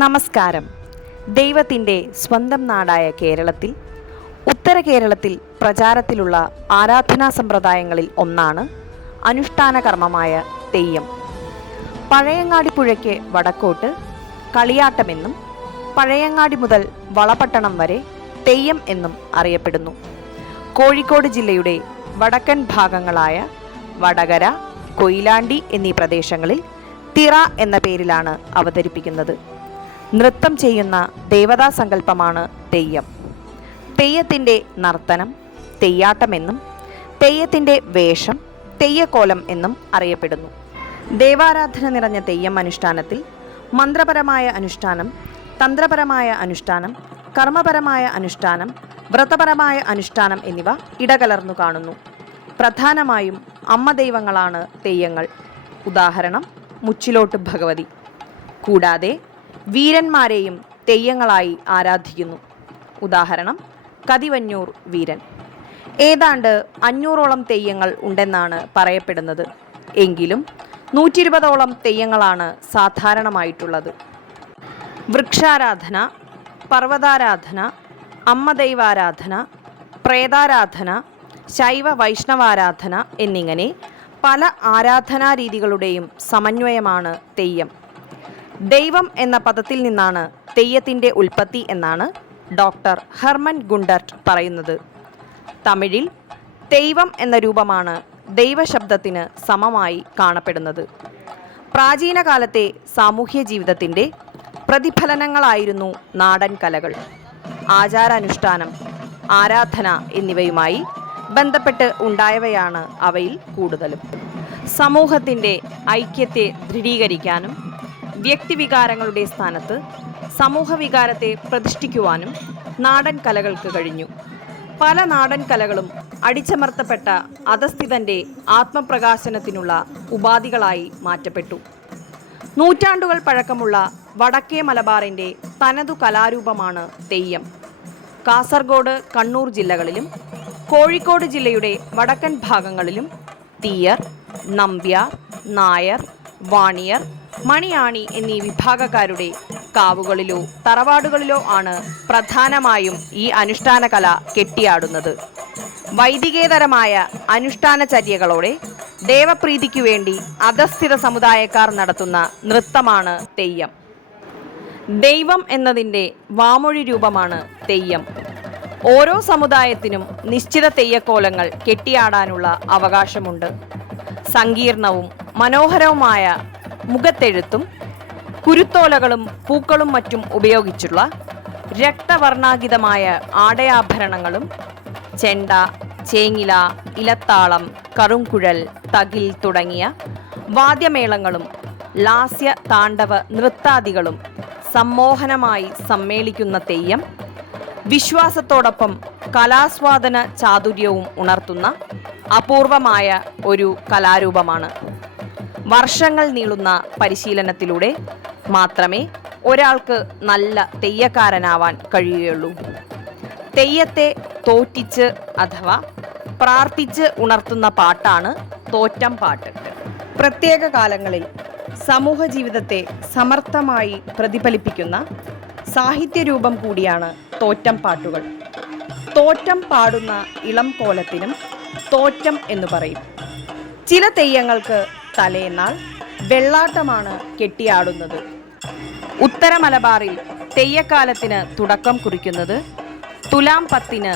നമസ്കാരം. ദൈവത്തിന്റെ സ്വന്തം നാടായ കേരളത്തിൽ ഉത്തര കേരളത്തിൽ പ്രചാരത്തിലുള്ള ആരാധനാ സമ്പ്രദായങ്ങളിൽ ഒന്നാണ് അനുഷ്ഠാന കർമ്മമായ തെയ്യം. പഴയങ്ങാടി പുഴയ്ക്ക് വടക്കോട്ട് കളിയാട്ടമെന്നും പഴയങ്ങാടി മുതൽ വളപട്ടണം വരെ തെയ്യം എന്നും അറിയപ്പെടുന്നു. കോഴിക്കോട് ജില്ലയുടെ വടക്കൻ ഭാഗങ്ങളായ വടകര കൊയിലാണ്ടി എന്നീ പ്രദേശങ്ങളിൽ തിറ എന്ന പേരിലാണ് അവതരിപ്പിക്കുന്നത്. നൃത്തം ചെയ്യുന്ന ദേവതാ സങ്കല്പമാണ് തെയ്യം. തെയ്യത്തിന്റെ നർത്തനം തെയ്യാട്ടമെന്നും തെയ്യത്തിന്റെ വേഷം തെയ്യക്കോലം എന്നും അറിയപ്പെടുന്നു. ദേവാരാധന നിറഞ്ഞ തെയ്യം അനുഷ്ഠാനത്തിൽ മന്ത്രപരമായ അനുഷ്ഠാനം തന്ത്രപരമായ അനുഷ്ഠാനം കർമ്മപരമായ അനുഷ്ഠാനം വ്രതപരമായ അനുഷ്ഠാനം എന്നിവ ഇടകലർന്നു കാണുന്നു. പ്രധാനമായും അമ്മ ദൈവങ്ങളാണ് തെയ്യങ്ങൾ. ഉദാഹരണം മുച്ചിലോട്ട് ഭഗവതി. കൂടാതെ വീരന്മാരെയും തെയ്യങ്ങളായി ആരാധിക്കുന്നു. ഉദാഹരണം കതിവഞ്ഞൂർ വീരൻ. ഏതാണ്ട് അഞ്ഞൂറോളം തെയ്യങ്ങൾ ഉണ്ടെന്നാണ് പറയപ്പെടുന്നത്. എങ്കിലും നൂറ്റി ഇരുപതോളം തെയ്യങ്ങളാണ് സാധാരണമായിട്ടുള്ളത്. വൃക്ഷാരാധന പർവതാരാധന അമ്മദൈവാരാധന പ്രേതാരാധന ശൈവ വൈഷ്ണവാരാധന എന്നിങ്ങനെ പല ആരാധനാരീതികളുടെയും സമന്വയമാണ് തെയ്യം. ദൈവം എന്ന പദത്തിൽ നിന്നാണ് തെയ്യത്തിന്റെ ഉൽപ്പത്തി എന്നാണ് ഡോക്ടർ ഹെർമൻ ഗുണ്ടർട്ട് പറയുന്നത്. തമിഴിൽ ദൈവം എന്ന രൂപമാണ് ദൈവശബ്ദത്തിന് സമമായി കാണപ്പെടുന്നത്. പ്രാചീന കാലത്തെ സാമൂഹ്യ ജീവിതത്തിന്റെ പ്രതിഫലനങ്ങളായിരുന്നു നാടൻ കലകൾ. ആചാരാനുഷ്ഠാനം ആരാധന എന്നിവയുമായി ബന്ധപ്പെട്ട് ഉണ്ടായവയാണ് അവയിൽ കൂടുതലും. സമൂഹത്തിന്റെ ഐക്യത്തെ ദൃഢീകരിക്കാനും വ്യക്തിവികാരങ്ങളുടെ സ്ഥാനത്ത് സമൂഹവികാരത്തെ പ്രതിഷ്ഠിക്കുവാനും നാടൻ കലകൾക്ക് കഴിഞ്ഞു. പല നാടൻ കലകളും അടിച്ചമർത്തപ്പെട്ട അധസ്ഥിതന്റെ ആത്മപ്രകാശനത്തിനുള്ള ഉപാധികളായി മാറ്റപ്പെട്ടു. നൂറ്റാണ്ടുകൾ പഴക്കമുള്ള വടക്കേ മലബാറിന്റെ തനതു കലാരൂപമാണ് തെയ്യം. കാസർഗോഡ് കണ്ണൂർ ജില്ലകളിലും കോഴിക്കോട് ജില്ലയുടെ വടക്കൻ ഭാഗങ്ങളിലും തീയർ നമ്പ്യാർ നായർ വാണിയർ മണിയാണി എന്നീ വിഭാഗക്കാരുടെ കാവുകളിലോ തറവാടുകളിലോ ആണ് പ്രധാനമായും ഈ അനുഷ്ഠാന കല കെട്ടിയാടുന്നത്. വൈദികേതരമായ അനുഷ്ഠാന ചര്യകളോടെ ദേവപ്രീതിക്കു വേണ്ടി അധസ്ഥിത സമുദായക്കാർ നടത്തുന്ന നൃത്തമാണ് തെയ്യം. ദൈവം എന്നതിന്റെ വാമൊഴി രൂപമാണ് തെയ്യം. ഓരോ സമുദായത്തിനും നിശ്ചിത തെയ്യക്കോലങ്ങൾ കെട്ടിയാടാനുള്ള അവകാശമുണ്ട്. സങ്കീർണവും മനോഹരവുമായ മുഖത്തെഴുത്തും കുരുത്തോലകളും പൂക്കളും മറ്റും ഉപയോഗിച്ചുള്ള രക്തവർണാകിതമായ ആടയാഭരണങ്ങളും ചെണ്ട ചേങ്ങില ഇലത്താളം കറുംകുഴൽ തകിൽ തുടങ്ങിയ വാദ്യമേളങ്ങളും ലാസ്യ താണ്ഡവ നൃത്താദികളും സമ്മോഹനമായി സമ്മേളിക്കുന്ന തെയ്യം വിശ്വാസത്തോടൊപ്പം കലാസ്വാദന ചാതുര്യവും ഉണർത്തുന്ന അപൂർവമായ ഒരു കലാരൂപമാണ്. വർഷങ്ങൾ നീളുന്ന പരിശീലനത്തിലൂടെ മാത്രമേ ഒരാൾക്ക് നല്ല തെയ്യക്കാരനാവാൻ കഴിയുകയുള്ളൂ. തെയ്യത്തെ തോറ്റിച്ച് അഥവാ പ്രാർത്ഥിച്ച് ഉണർത്തുന്ന പാട്ടാണ് തോറ്റം പാട്ട് പ്രത്യേക കാലങ്ങളിൽ സമൂഹ ജീവിതത്തെ സമർത്ഥമായി പ്രതിഫലിപ്പിക്കുന്ന സാഹിത്യരൂപം കൂടിയാണ് തോറ്റം പാട്ടുകൾ. തോറ്റം പാടുന്ന ഇളം കോലത്തിനും തോറ്റം എന്ന് പറയും. ചില തെയ്യങ്ങൾക്ക് തലേന്നാൾ വെള്ളാട്ടമാണ് കെട്ടിയാടുന്നത്. ഉത്തര മലബാറിൽ തെയ്യക്കാലത്തിന് തുടക്കം കുറിക്കുന്നത് തുലാം പത്തിന്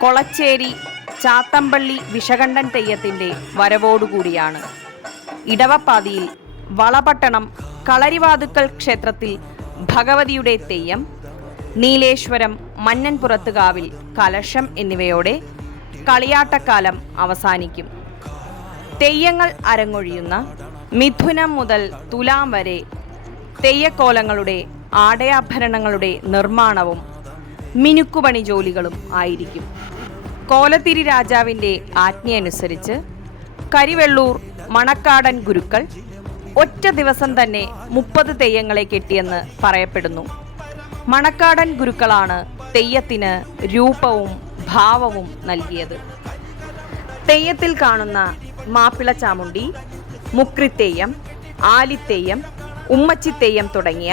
കൊളച്ചേരി ചാത്തമ്പള്ളി വിഷകണ്ഠൻ തെയ്യത്തിന്റെ വരവോടുകൂടിയാണ്. ഇടവപ്പാതിയിൽ വളപട്ടണം കളരിവാതുക്കൽ ക്ഷേത്രത്തിൽ ഭഗവതിയുടെ തെയ്യം നീലേശ്വരം മന്നൻപുറത്തുകാവിൽ കലശം എന്നിവയോടെ കളിയാട്ടക്കാലം അവസാനിക്കും. തെയ്യങ്ങൾ അരങ്ങൊഴിയുന്ന മിഥുനം മുതൽ തുലാം വരെ തെയ്യക്കോലങ്ങളുടെ ആടയാഭരണങ്ങളുടെ നിർമ്മാണവും മിനുക്കുപണി ജോലികളും ആയിരിക്കും. കോലത്തിരി രാജാവിന്റെ ആജ്ഞയനുസരിച്ച് കരിവെള്ളൂർ മണക്കാടൻ ഗുരുക്കൾ ഒറ്റ ദിവസം തന്നെ മുപ്പത് തെയ്യങ്ങളെ കെട്ടിയെന്ന് പറയപ്പെടുന്നു. മണക്കാടൻ ഗുരുക്കളാണ് തെയ്യത്തിന് രൂപവും ഭാവവും നൽകിയത്. തെയ്യത്തിൽ കാണുന്ന മാപ്പിള ചാമുണ്ടി മുക്രിത്തെയ്യം ആലിത്തെയ്യം ഉമ്മച്ചിത്തെയ്യം തുടങ്ങിയ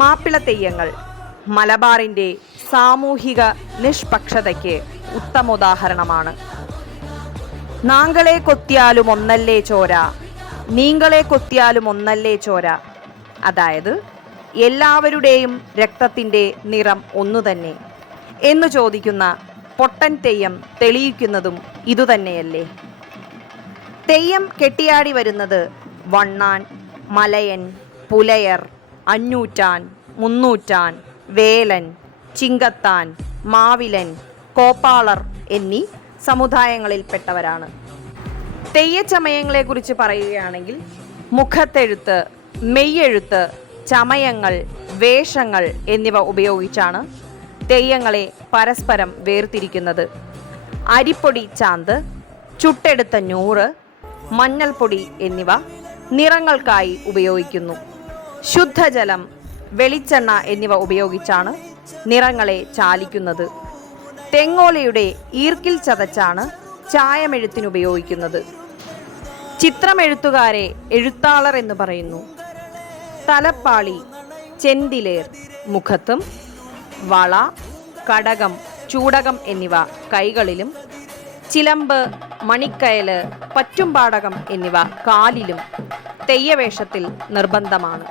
മാപ്പിള തെയ്യങ്ങൾ മലബാറിന്റെ സാമൂഹിക നിഷ്പക്ഷതയ്ക്ക് ഉത്തമോദാഹരണമാണ്. നാങ്കളെ കൊത്തിയാലും ഒന്നല്ലേ ചോര നീങ്കളെ കൊത്തിയാലും ഒന്നല്ലേ ചോര. അതായത് എല്ലാവരുടെയും രക്തത്തിന്റെ നിറം ഒന്നു തന്നെ. എന്ന് ചോദിക്കുന്ന പൊട്ടൻ തെയ്യം തെളിയിക്കുന്നതും ഇതുതന്നെയല്ലേ? തെയ്യം കെട്ടിയാടി വരുന്നത് വണ്ണാൻ മലയൻ പുലയർ അഞ്ഞൂറ്റാൻ മുന്നൂറ്റാൻ വേലൻ ചിങ്കത്താൻ മാവിലൻ കോപ്പാളർ എന്നീ സമുദായങ്ങളിൽപ്പെട്ടവരാണ്. തെയ്യച്ചമയങ്ങളെക്കുറിച്ച് പറയുകയാണെങ്കിൽ മുഖത്തെഴുത്ത് മെയ്യെഴുത്ത് ചമയങ്ങൾ വേഷങ്ങൾ എന്നിവ ഉപയോഗിച്ചാണ് തെയ്യങ്ങളെ പരസ്പരം വേർതിരിക്കുന്നത്. അരിപ്പൊടി ചാന്ത് ചുട്ടെടുത്ത ഞൂറ് മഞ്ഞൾപ്പൊടി എന്നിവ നിറങ്ങൾക്കായി ഉപയോഗിക്കുന്നു. ശുദ്ധജലം വെളിച്ചെണ്ണ എന്നിവ ഉപയോഗിച്ചാണ് നിറങ്ങളെ ചാലിക്കുന്നത്. തെങ്ങോലയുടെ ഈർക്കിൽ ചതച്ചാണ് ചായമെഴുത്തിനുപയോഗിക്കുന്നത് ചിത്രമെഴുത്തുകാരെ എഴുത്താളർ എന്ന് പറയുന്നു. തലപ്പാളി ചെന്തിലേർ മുഖത്തും വള കടകം ചൂടകം എന്നിവ കൈകളിലും ചിലമ്പ് മണിക്കയൽ പറ്റുംപാടകം എന്നിവ കാലിലും തെയ്യവേഷത്തിൽ നിർബന്ധമാണ്.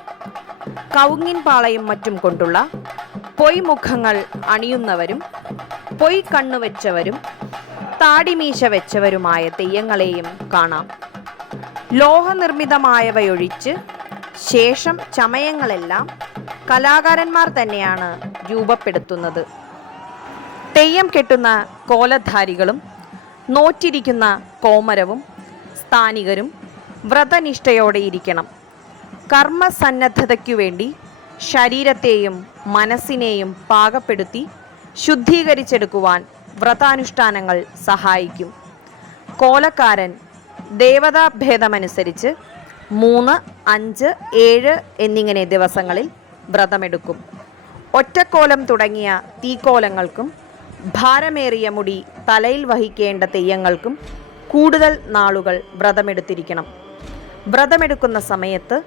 കവുങ്ങിൻ പാളയും മറ്റും കൊണ്ടുള്ള പൊയ്മുഖങ്ങൾ അണിയുന്നവരും പൊയ് കണ്ണു വെച്ചവരും താടിമീശ വെച്ചവരുമായ തെയ്യങ്ങളെയും കാണാം. ലോഹനിർമ്മിതമായവയൊഴിച്ച് ശേഷം ചമയങ്ങളെല്ലാം കലാകാരന്മാർ തന്നെയാണ് രൂപപ്പെടുത്തുന്നത്. തെയ്യം കെട്ടുന്ന കോലധാരികളും നോറ്റിരിക്കുന്ന കോമരവും സ്ഥാനികരും വ്രതനിഷ്ഠയോടെ ഇരിക്കണം. കർമ്മസന്നദ്ധതയ്ക്കു വേണ്ടി ശരീരത്തെയും മനസ്സിനെയും പാകപ്പെടുത്തി ശുദ്ധീകരിച്ചെടുക്കുവാൻ വ്രതാനുഷ്ഠാനങ്ങൾ സഹായിക്കും. കോലക്കാരൻ ദേവതാഭേദമനുസരിച്ച് മൂന്ന് അഞ്ച് ഏഴ് എന്നിങ്ങനെ ദിവസങ്ങളിൽ വ്രതമെടുക്കും. ഒറ്റക്കോലം തുടങ്ങിയ തീക്കോലങ്ങൾക്കും ഭാരമേറിയ മുടി തലയിൽ വഹിക്കേണ്ട തെയ്യങ്ങൾക്കും കൂടുതൽ നാളുകൾ വ്രതമെടുത്തിരിക്കണം. വ്രതമെടുക്കുന്ന സമയത്ത്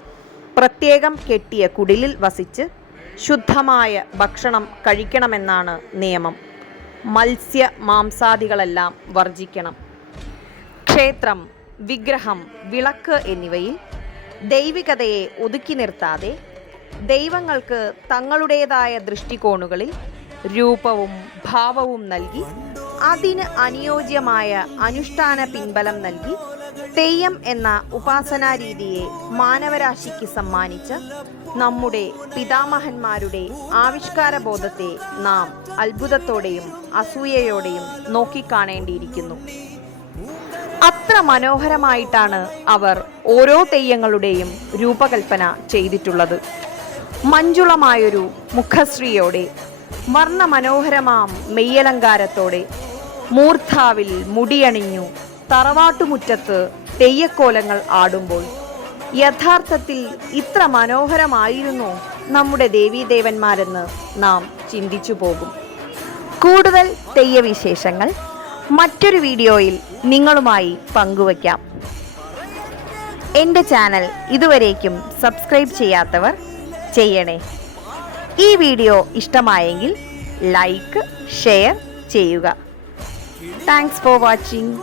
പ്രത്യേകം കെട്ടിയ കുടിലിൽ വസിച്ച് ശുദ്ധമായ ഭക്ഷണം കഴിക്കണമെന്നാണ് നിയമം. മത്സ്യ മാംസാദികളെല്ലാം വർജിക്കണം. ക്ഷേത്രം വിഗ്രഹം വിളക്ക് എന്നിവയിൽ ദൈവികതയെ ഒതുക്കി നിർത്താതെ ദൈവങ്ങൾക്ക് തങ്ങളുടേതായ ദൃഷ്ടികോണുകളിൽ രൂപവും ഭാവവും നൽകി അതിന് അനുയോജ്യമായ അനുഷ്ഠാന പിൻബലം നൽകി തെയ്യം എന്ന ഉപാസനാ രീതിയെ മാനവരാശിക്ക് സമ്മാനിച്ച നമ്മുടെ പിതാമഹന്മാരുടെ ആവിഷ്കാര ബോധത്തെ നാം അത്ഭുതത്തോടെയും അസൂയയോടെയും നോക്കിക്കാണേണ്ടിയിരിക്കുന്നു. അത്ര മനോഹരമായിട്ടാണ് അവർ ഓരോ തെയ്യങ്ങളുടെയും രൂപകൽപ്പന ചെയ്തിട്ടുള്ളത്. മഞ്ജുളമായൊരു മുഖശ്രീയോടെ വർണമനോഹരമാം മെയ്യലങ്കാരത്തോടെ. മൂർധാവിൽ മുടിയണിഞ്ഞു. തറവാട്ടുമുറ്റത്ത് തെയ്യക്കോലങ്ങൾ ആടുമ്പോൾ. യഥാർത്ഥത്തിൽ ഇത്ര മനോഹരമായിരുന്നു നമ്മുടെ ദേവീദേവന്മാരെന്ന് നാം ചിന്തിച്ചു പോകും. കൂടുതൽ തെയ്യവിശേഷങ്ങൾ മറ്റൊരു വീഡിയോയിൽ നിങ്ങളുമായി പങ്കുവയ്ക്കാം. എന്റെ ചാനൽ ഇതുവരേക്കും സബ്സ്ക്രൈബ് ചെയ്യാത്തവർ ചെയ്യണേ. ഈ വീഡിയോ ഇഷ്ടമായെങ്കിൽ ലൈക്ക് ഷെയർ ചെയ്യുക. Thanks for watching